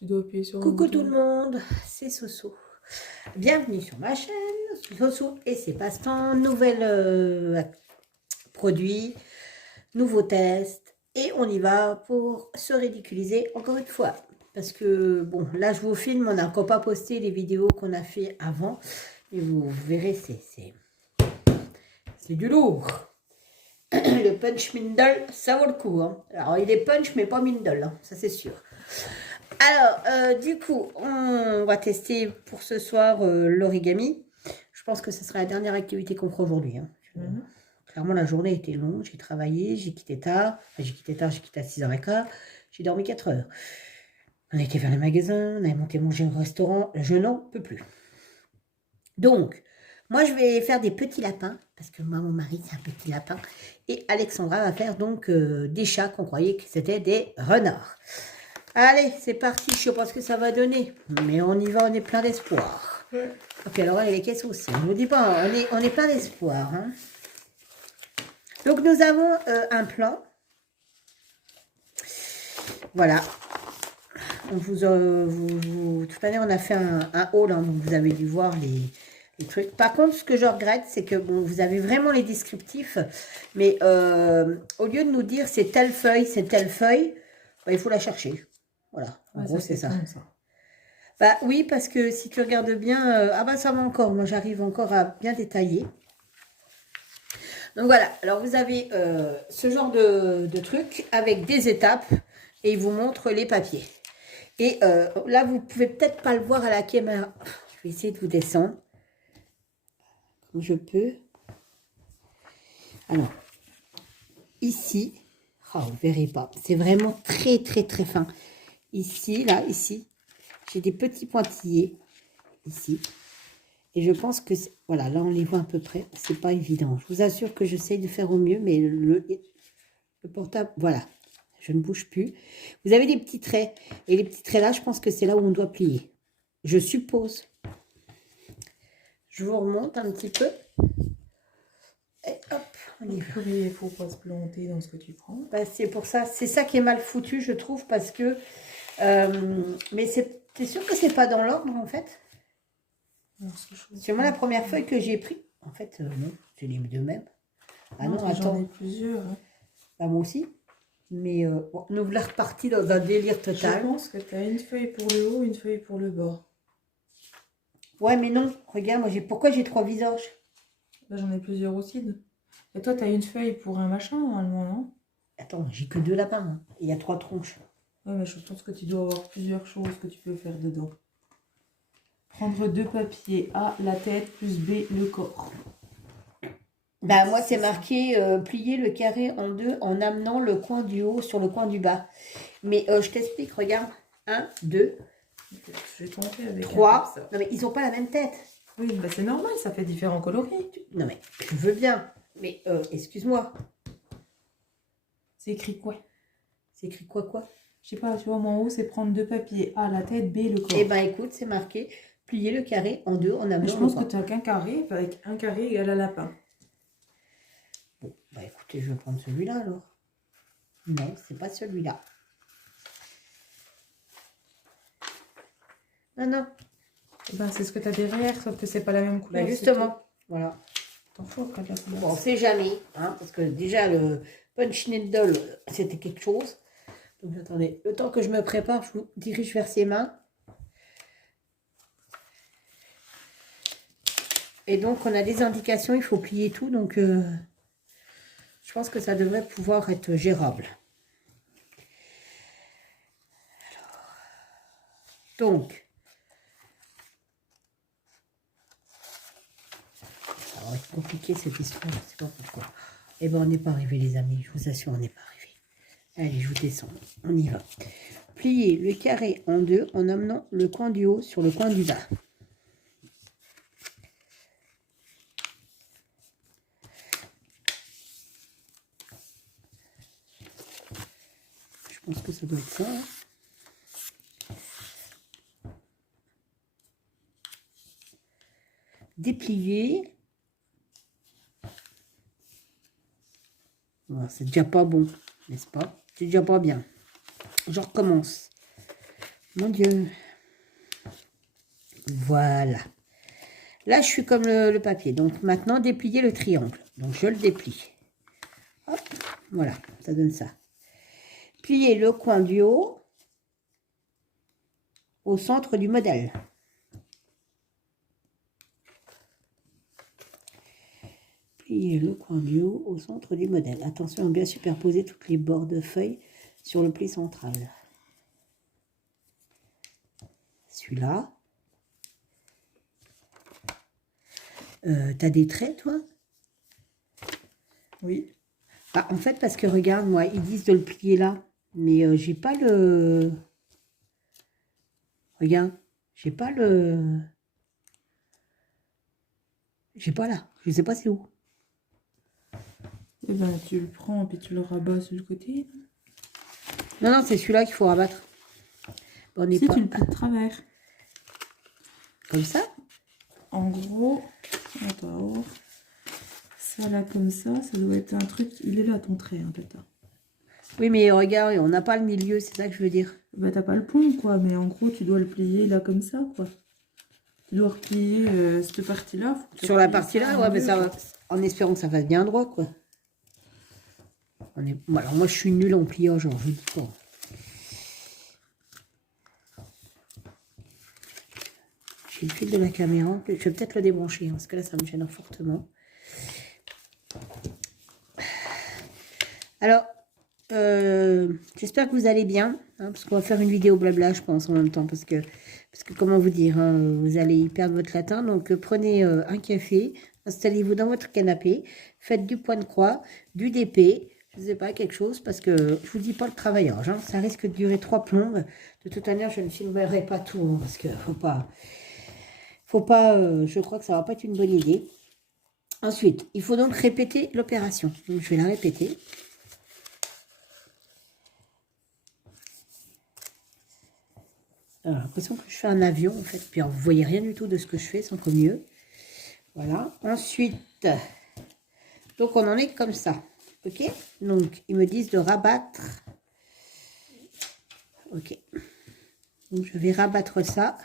Tu dois appuyer sur le Coucou bouton. tout le monde, c'est Soso. Bienvenue sur ma chaîne, Soso et ses passe-temps, nouvel produit, nouveau test. Et on y va pour se ridiculiser encore une fois. Parce que, bon, là je vous filme, on n'a encore pas posté les vidéos qu'on a fait avant. Et vous verrez, c'est du lourd. Le punch Mindle, ça vaut le coup. Hein. Alors il est punch mais pas Mindle, hein, ça c'est sûr. Alors, du coup, on va tester pour ce soir l'origami. Je pense que ce sera la dernière activité qu'on fera aujourd'hui. Hein. Clairement, la journée était longue. J'ai travaillé, j'ai quitté tard. Enfin, j'ai quitté à 6h15. J'ai dormi 4 heures. On a été vers les magasins, on a monté manger au restaurant. Je n'en peux plus. Donc, moi, je vais faire des petits lapins. Parce que moi, mon mari, c'est un petit lapin. Et Alexandra va faire donc des chats qu'on croyait que c'était des renards. Allez, c'est parti, je sais pas ce que ça va donner, mais on y va, on est plein d'espoir. Ouais. Ok, alors les caisses aussi, on ne dit pas, on est plein d'espoir. Hein. Donc nous avons un plan. Voilà. On de toute manière, on a fait un haul, hein, donc vous avez dû voir les trucs. Par contre, ce que je regrette, c'est que bon, vous avez vraiment les descriptifs, mais au lieu de nous dire c'est telle feuille, bah, il faut la chercher. Voilà, en gros, c'est ça. Bah oui, parce que si tu regardes bien, ah bah ça va encore, moi j'arrive encore à bien détailler. Donc voilà, alors vous avez ce genre de truc avec des étapes et il vous montre les papiers. Et là, vous pouvez peut-être pas le voir à la caméra. Je vais essayer de vous descendre comme je peux. Alors, ici, oh, vous ne verrez pas, c'est vraiment très très très fin. Ici, là, ici, j'ai des petits pointillés, ici. Et je pense que, voilà, là on les voit à peu près, c'est pas évident. Je vous assure que j'essaye de faire au mieux, mais le portable, voilà, je ne bouge plus. Vous avez des petits traits, et les petits traits là, je pense que c'est là où on doit plier. Je suppose. Je vous remonte un petit peu. Et hop, on y va. Il faut pas se planter dans ce que tu prends. Bah, c'est pour ça, c'est ça qui est mal foutu, je trouve, parce que, mais t'es sûr que c'est pas dans l'ordre, en fait? C'est moi la première feuille que j'ai pris. En fait, non, c'est les deux mêmes. Ah non, attends. J'en ai plusieurs. Hein. Bah, moi aussi. Mais bon, nous voilà repartis dans un délire total. Je pense que tu as une feuille pour le haut, une feuille pour le bas. Ouais, mais non. Regarde, moi, pourquoi j'ai 3 visages? Là, j'en ai plusieurs aussi. Et toi, tu as une feuille pour un machin, normalement, non? Attends, j'ai que 2 lapins. Hein. Il y a 3 tronches. Ouais, mais je pense que tu dois avoir plusieurs choses que tu peux faire dedans. Prendre 2 papiers. A, la tête, plus B, le corps. Bah, moi, c'est marqué plier le carré en 2 en amenant le coin du haut sur le coin du bas. Mais je t'explique, regarde. 1, 2, Je vais tenter avec 3. Non, mais ils n'ont pas la même tête. Oui, bah c'est normal, ça fait différents coloris. Non, mais je veux bien. Mais excuse-moi. C'est écrit quoi? C'est écrit quoi? Je sais pas, tu vois, en haut, c'est prendre 2 papiers. A, la tête, B, le corps. Eh ben, écoute, c'est marqué plier le carré en 2 en amenant je le pense coin. que tu n'as qu'un carré, avec un carré égal à lapin. Bon, bah écoutez, je vais prendre celui-là alors. Non, c'est pas celui-là. Non. Ben, c'est ce que tu as derrière, sauf que c'est pas la même couleur. Bah justement, voilà. T'en fous après de la couleur. Bon, on sait jamais, hein, parce que déjà le punch needle, c'était quelque chose. Donc attendez, le temps que je me prépare, je vous dirige vers ses mains. Et donc on a des indications, il faut plier tout, donc je pense que ça devrait pouvoir être gérable. Alors, donc, ça va être compliqué cette histoire, je ne sais pas pourquoi. Eh bien, on n'est pas arrivé, les amis, je vous assure, on n'est pas arrivé. Allez, je vous descends, on y va. Plier le carré en 2 en amenant le coin du haut sur le coin du bas. Je pense que ça doit être ça. Hein. Déplier. Voilà, c'est déjà pas bon, n'est-ce pas? C'est déjà pas bien. Je recommence. Mon Dieu. Voilà. Là, je suis comme le papier. Donc, maintenant, déplier le triangle. Donc, je le déplie. Hop, voilà, ça donne ça. Plier le coin du haut au centre du modèle. Plier le coin du haut au centre du modèle. Attention à bien superposer toutes les bords de feuilles sur le pli central. Celui-là. T'as des traits, toi? Oui. Bah, en fait, parce que regarde, moi, ils disent de le plier là. Mais j'ai pas le... Regarde, j'ai pas le... J'ai pas là. Je sais pas c'est où. Eh ben, tu le prends puis tu le rabats sur le côté. Non, non, c'est celui-là qu'il faut rabattre. On n'est Si pas... tu le plies de travers. Comme ça? En gros, attends, ça là comme ça doit être un truc. Il est là ton trait, hein, tata. Oui, mais regarde, on n'a pas le milieu, c'est ça que je veux dire. Bah t'as pas le pont quoi, mais en gros tu dois le plier là comme ça quoi. Tu dois replier cette partie-là. Sur la partie-là, ouais, mais ça va. En espérant que ça fasse bien droit, quoi. Bon, alors moi, je suis nulle en pliage, genre, je dis pas. J'ai le fil de la caméra. Je vais peut-être le débrancher, hein, parce que là, ça me gêne fortement. Alors, j'espère que vous allez bien, hein, parce qu'on va faire une vidéo blabla, je pense, en même temps, parce que comment vous dire, hein, vous allez y perdre votre latin, donc prenez un café, installez-vous dans votre canapé, faites du point de croix, du DP, je ne sais pas, quelque chose, parce que je vous dis pas le travaillage, hein, ça risque de durer 3 plombes. De toute manière, je ne filmerai pas tout, hein, parce que faut pas, je crois que ça va pas être une bonne idée. Ensuite, il faut donc répéter l'opération. Donc, je vais la répéter. J'ai l'impression que je fais un avion, en fait. Puis, vous voyez rien du tout de ce que je fais, c'est encore mieux. Voilà. Ensuite, donc, on en est comme ça. OK? Donc, ils me disent de rabattre. OK. Donc, je vais rabattre ça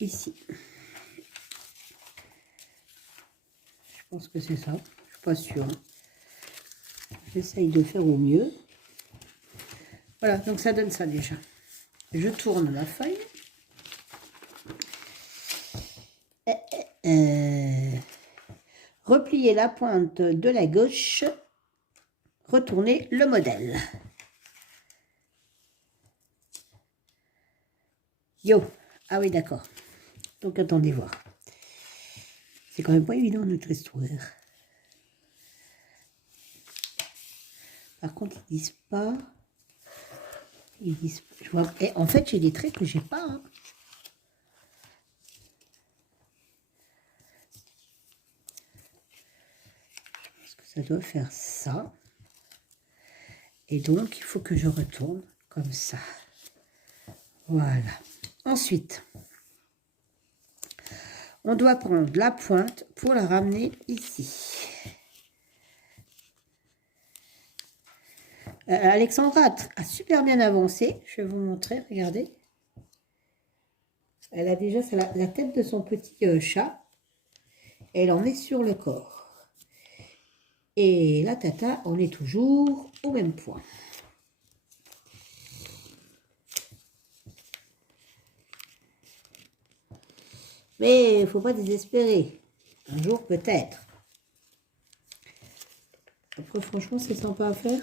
ici. Je pense que c'est ça. Je suis pas sûre. J'essaye de faire au mieux. Voilà, donc ça donne ça déjà. Je tourne ma feuille. Replier la pointe de la gauche. Retourner le modèle. Yo. Ah oui, d'accord. Donc, attendez voir. C'est quand même pas évident, notre histoire. Par contre, ils disent pas... Ils disent... Je vois... Et en fait, j'ai des traits que j'ai pas. Hein. Je pense que ça doit faire ça. Et donc, il faut que je retourne comme ça. Voilà. Ensuite, on doit prendre la pointe pour la ramener ici. Alexandra a super bien avancé. Je vais vous montrer, regardez. Elle a déjà la tête de son petit chat. Elle en est sur le corps. Et la tata, on est toujours au même point. Mais il ne faut pas désespérer. Un jour peut-être. Après, franchement, c'est sympa à faire.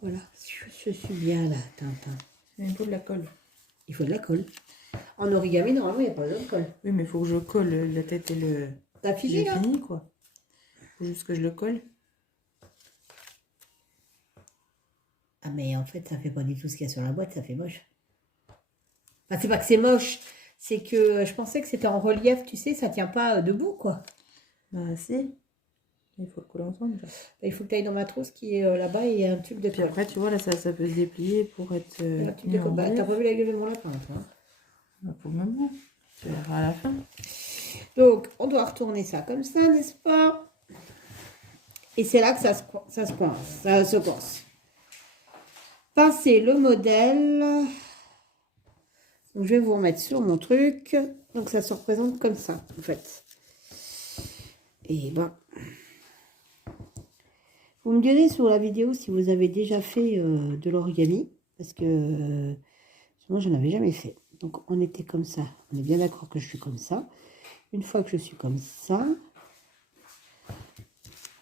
Voilà, je suis bien là, Tintin. Il faut de la colle. Il faut de la colle. En origami, normalement, il n'y a pas besoin de colle. Oui, mais il faut que je colle la tête et le... T'as figé, là? fini, quoi. Il faut juste que je le colle. Ah, mais en fait, ça fait pas du tout ce qu'il y a sur la boîte, ça fait moche. Enfin, c'est pas que c'est moche, c'est que je pensais que c'était en relief, tu sais, ça tient pas debout, quoi. Bah, si. Il faut le coller ensemble. Il faut que tu ailles dans ma trousse qui est là-bas et il y a un tube de Puis colle. après, tu vois, là, ça peut se déplier pour être... Un tube de colle. Bah, t'as pas vu la gueule de mon lapin, toi, hein. Bah, pour le moment. Tu verras à la fin. Donc, on doit retourner ça comme ça, n'est-ce pas? Et c'est là que ça se coince, ça se coince. pincer le modèle. Donc, je vais vous remettre sur mon truc. Donc, ça se représente comme ça, en fait. Et ben, vous me direz sur la vidéo si vous avez déjà fait de l'origami. Parce que moi, je n'avais jamais fait. Donc, on était comme ça. On est bien d'accord que je suis comme ça. Une fois que je suis comme ça,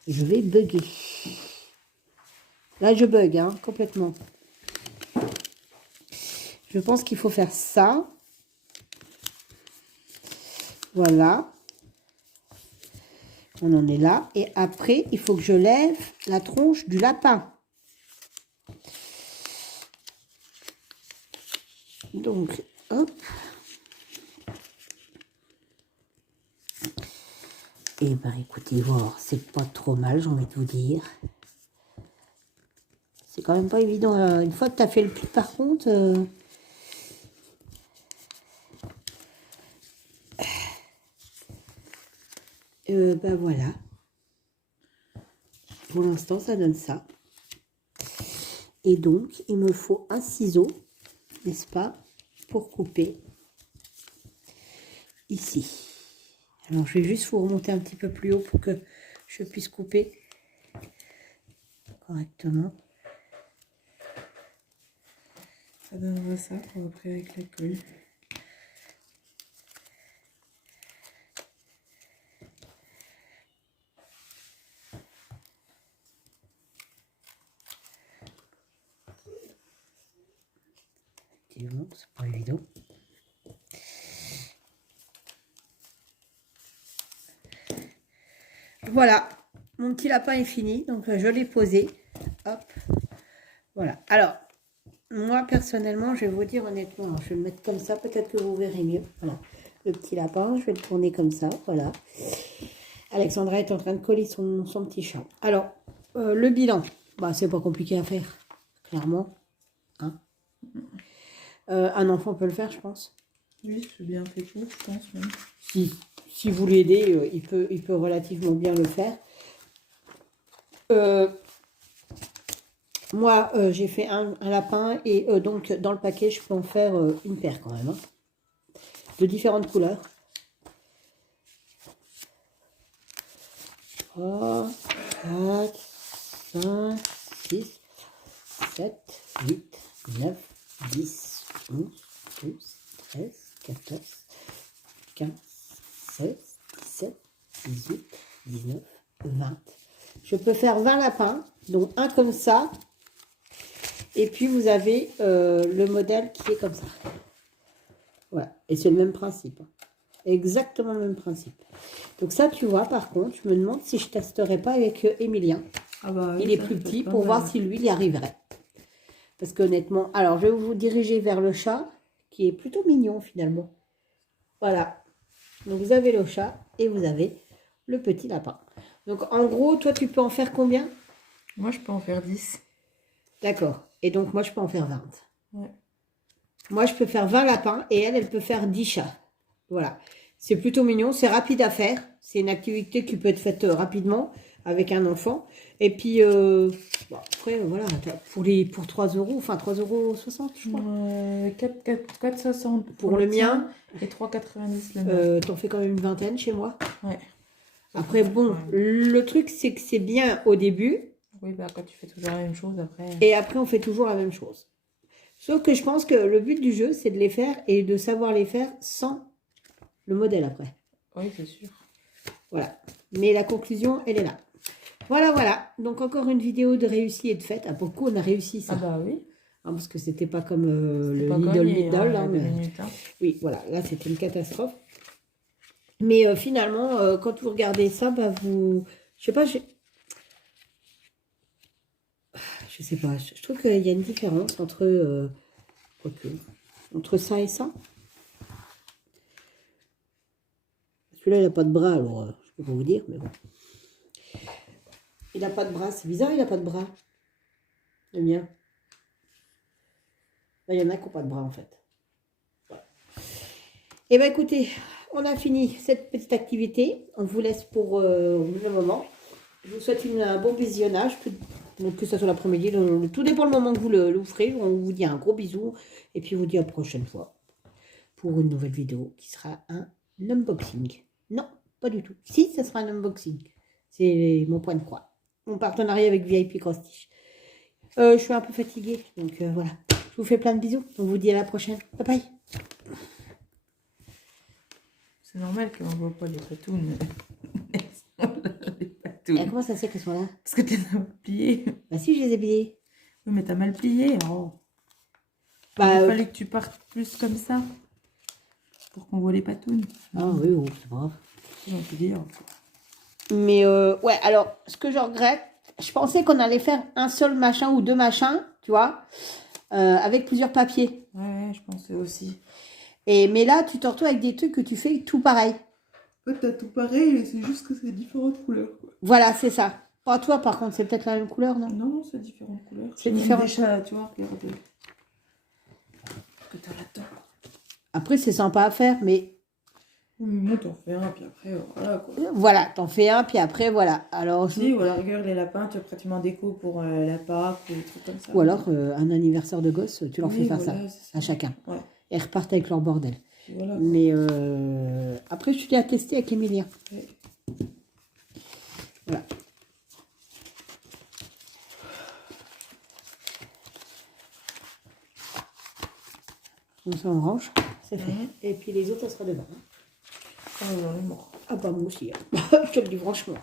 je vais bugger. Là, je bug, hein, complètement. Je pense qu'il faut faire ça. Voilà. On en est là. Et après, il faut que je lève la tronche du lapin. Donc, hop. Et ben, écoutez, voir, c'est pas trop mal, j'ai envie de vous dire. C'est quand même pas évident. Une fois que tu as fait le pli, par contre... ben voilà. Pour l'instant, ça donne ça. Et donc, il me faut un ciseau, n'est-ce pas, pour couper ici. Alors, je vais juste vous remonter un petit peu plus haut pour que je puisse couper correctement. Ça donnera ça pour après avec la colle. Effectivement, c'est pas évident. Voilà, mon petit lapin est fini, donc je l'ai posé. Hop, voilà. Alors, moi personnellement, je vais vous dire honnêtement, alors, je vais le mettre comme ça, peut-être que vous verrez mieux. Voilà, le petit lapin, je vais le tourner comme ça, voilà. Alexandra est en train de coller son petit chat. Alors, le bilan, bah, c'est pas compliqué à faire, clairement. Hein. Un enfant peut le faire, je pense. Oui, c'est bien fait pour, je pense. Même. Si vous l'aidez, il peut relativement bien le faire. Moi, j'ai fait un lapin et donc dans le paquet, je peux en faire une paire quand même. Hein, de différentes couleurs. 3, 4, 5, 6, 7, 8, 9, 10, 11, 12, 13, 14, 15, 16, 17, 18, 19, 20. Je peux faire 20 lapins, donc un comme ça. Et puis vous avez le modèle qui est comme ça. Voilà, et c'est le même principe. Exactement le même principe. Donc ça, tu vois, par contre, je me demande si je testerai pas avec Emilien. Ah bah oui, il est plus petit pour voir si lui, il y arriverait. Parce qu'honnêtement, alors je vais vous diriger vers le chat, qui est plutôt mignon finalement. Voilà. Donc vous avez le chat et vous avez le petit lapin. Donc en gros, toi, tu peux en faire combien? Moi, je peux en faire 10. D'accord. Et donc moi, je peux en faire 20. Ouais. Moi, je peux faire 20 lapins et elle peut faire 10 chats. Voilà. C'est plutôt mignon, c'est rapide à faire. C'est une activité qui peut être faite rapidement avec un enfant. Et puis, bon, après, voilà, pour 3 euros, enfin 3,60 €, je crois. 4,60 pour le mien. Et 3,90 le mien. T'en fais quand même une vingtaine chez moi. Ouais. Après, bon, le truc, c'est que c'est bien au début. Oui, bah quand tu fais toujours la même chose après. Et après, on fait toujours la même chose. Sauf que je pense que le but du jeu, c'est de les faire et de savoir les faire sans le modèle après. Oui, c'est sûr. Voilà. Mais la conclusion, elle est là. Voilà, voilà. Donc, encore une vidéo de réussi et de fête. Ah, beaucoup, on a réussi ça. Ah bah oui. Ah, parce que c'était pas comme le pas Lidl. hein, Mais... minutes, hein. Oui, voilà. Là, c'était une catastrophe. Mais finalement, quand vous regardez ça, bah, vous... Je sais pas, je sais pas. Je trouve qu'il y a une différence entre... entre ça et ça. Celui-là, il n'a pas de bras, alors je peux pas vous dire, mais bon. Il n'a pas de bras, c'est bizarre, il n'a pas de bras. Le mien. Là, il y en a qui n'ont pas de bras, en fait. Voilà. Et bien, écoutez, on a fini cette petite activité. On vous laisse pour le moment. Je vous souhaite un bon visionnage. Donc que ça soit l'après-midi, tout dépend le moment que vous le ferez. On vous dit un gros bisou et puis on vous dit à la prochaine fois pour une nouvelle vidéo qui sera un unboxing. Non, pas du tout. Si, ça sera un unboxing. C'est mon point de croix. Mon partenariat avec VIP Cross Stitch. Je suis un peu fatiguée, donc voilà. Je vous fais plein de bisous. On vous dit à la prochaine. Bye bye. C'est normal qu'on ne voit pas les patounes. Les patounes. Comment ça se fait qu'elles sont là? Parce que tu les as pliées. Bah si, je les ai pliées. Oui, mais t'as mal plié. Oh. Bah, Il fallait que tu partes plus comme ça. Pour qu'on voit les patounes. Ah oui, oh, c'est pas grave. On peut dire. Mais ouais, alors, ce que je regrette, je pensais qu'on allait faire un seul machin ou deux machins, tu vois, avec plusieurs papiers. Ouais, je pensais aussi. Mais là, tu te retrouves avec des trucs que tu fais tout pareil. T'as tout pareil, mais c'est juste que c'est différentes couleurs. Quoi. Voilà, c'est ça. Pas toi, par contre, c'est peut-être la même couleur, non? Non, c'est différentes couleurs. C'est différent. Déjà, tu vois, regarde. Ce que t'as là-dedans. Après, c'est sympa à faire, mais... Moi, t'en fais un, puis après, voilà, quoi. Voilà, t'en fais un, puis après, voilà. Alors, Si, ou à la rigueur, les lapins, tu as pratiquement déco pour la Pâques ou des trucs comme ça. Ou alors, un anniversaire de gosse, tu leur fais faire voilà, ça, à chacun. Ouais. Et ils repartent avec leur bordel. Puis voilà. Mais après, je l'ai à tester avec Emilia. Ouais. Voilà. Donc ça, on range, c'est fait. Et puis les autres, ça sera demain. Oh, j'en ai marre. Ah bah moi aussi. Hein. Je te le dis franchement.